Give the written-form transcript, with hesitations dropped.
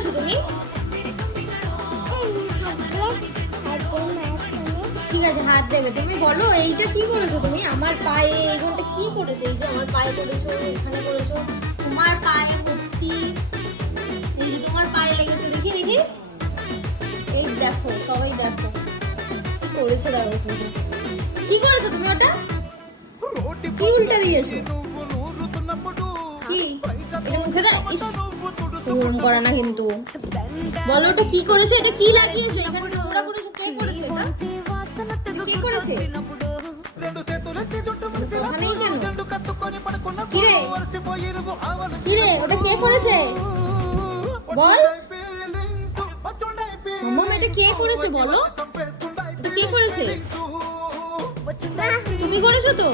করেছো তুমি? ঠিক আছে, হাত দেবে। তুমি বলো এইটা কি করেছো তুমি? আমার পায়ে এইখানটা কি করেছো? এই যে আমার পায়ে করেছো, এখানে করেছো, তোমার পায়ে ভর্তি, এই যে তোমার পায়ে লেগেছে। দেখি দেখি, এই দেখো, সবাই দেখো কি করেছো। দাঁড়াও, কি করেছো তুমি? ওটা কি উল্টা দিয়েছো? কি এটা মুখে দাও? ওরম করা না কিন্তু। বলো ওটা কি করেছো? এটা কি লাগিয়েছো? এখানে নোংরা করেছো? কে করেছে এটা? কে করেছে? ওখানেই কেন? কিরে কিরে, ওটা কে করেছে বল? মাম্মা, এটা কে করেছে বলো? এটা কে করেছে? তুমি করেছো তো?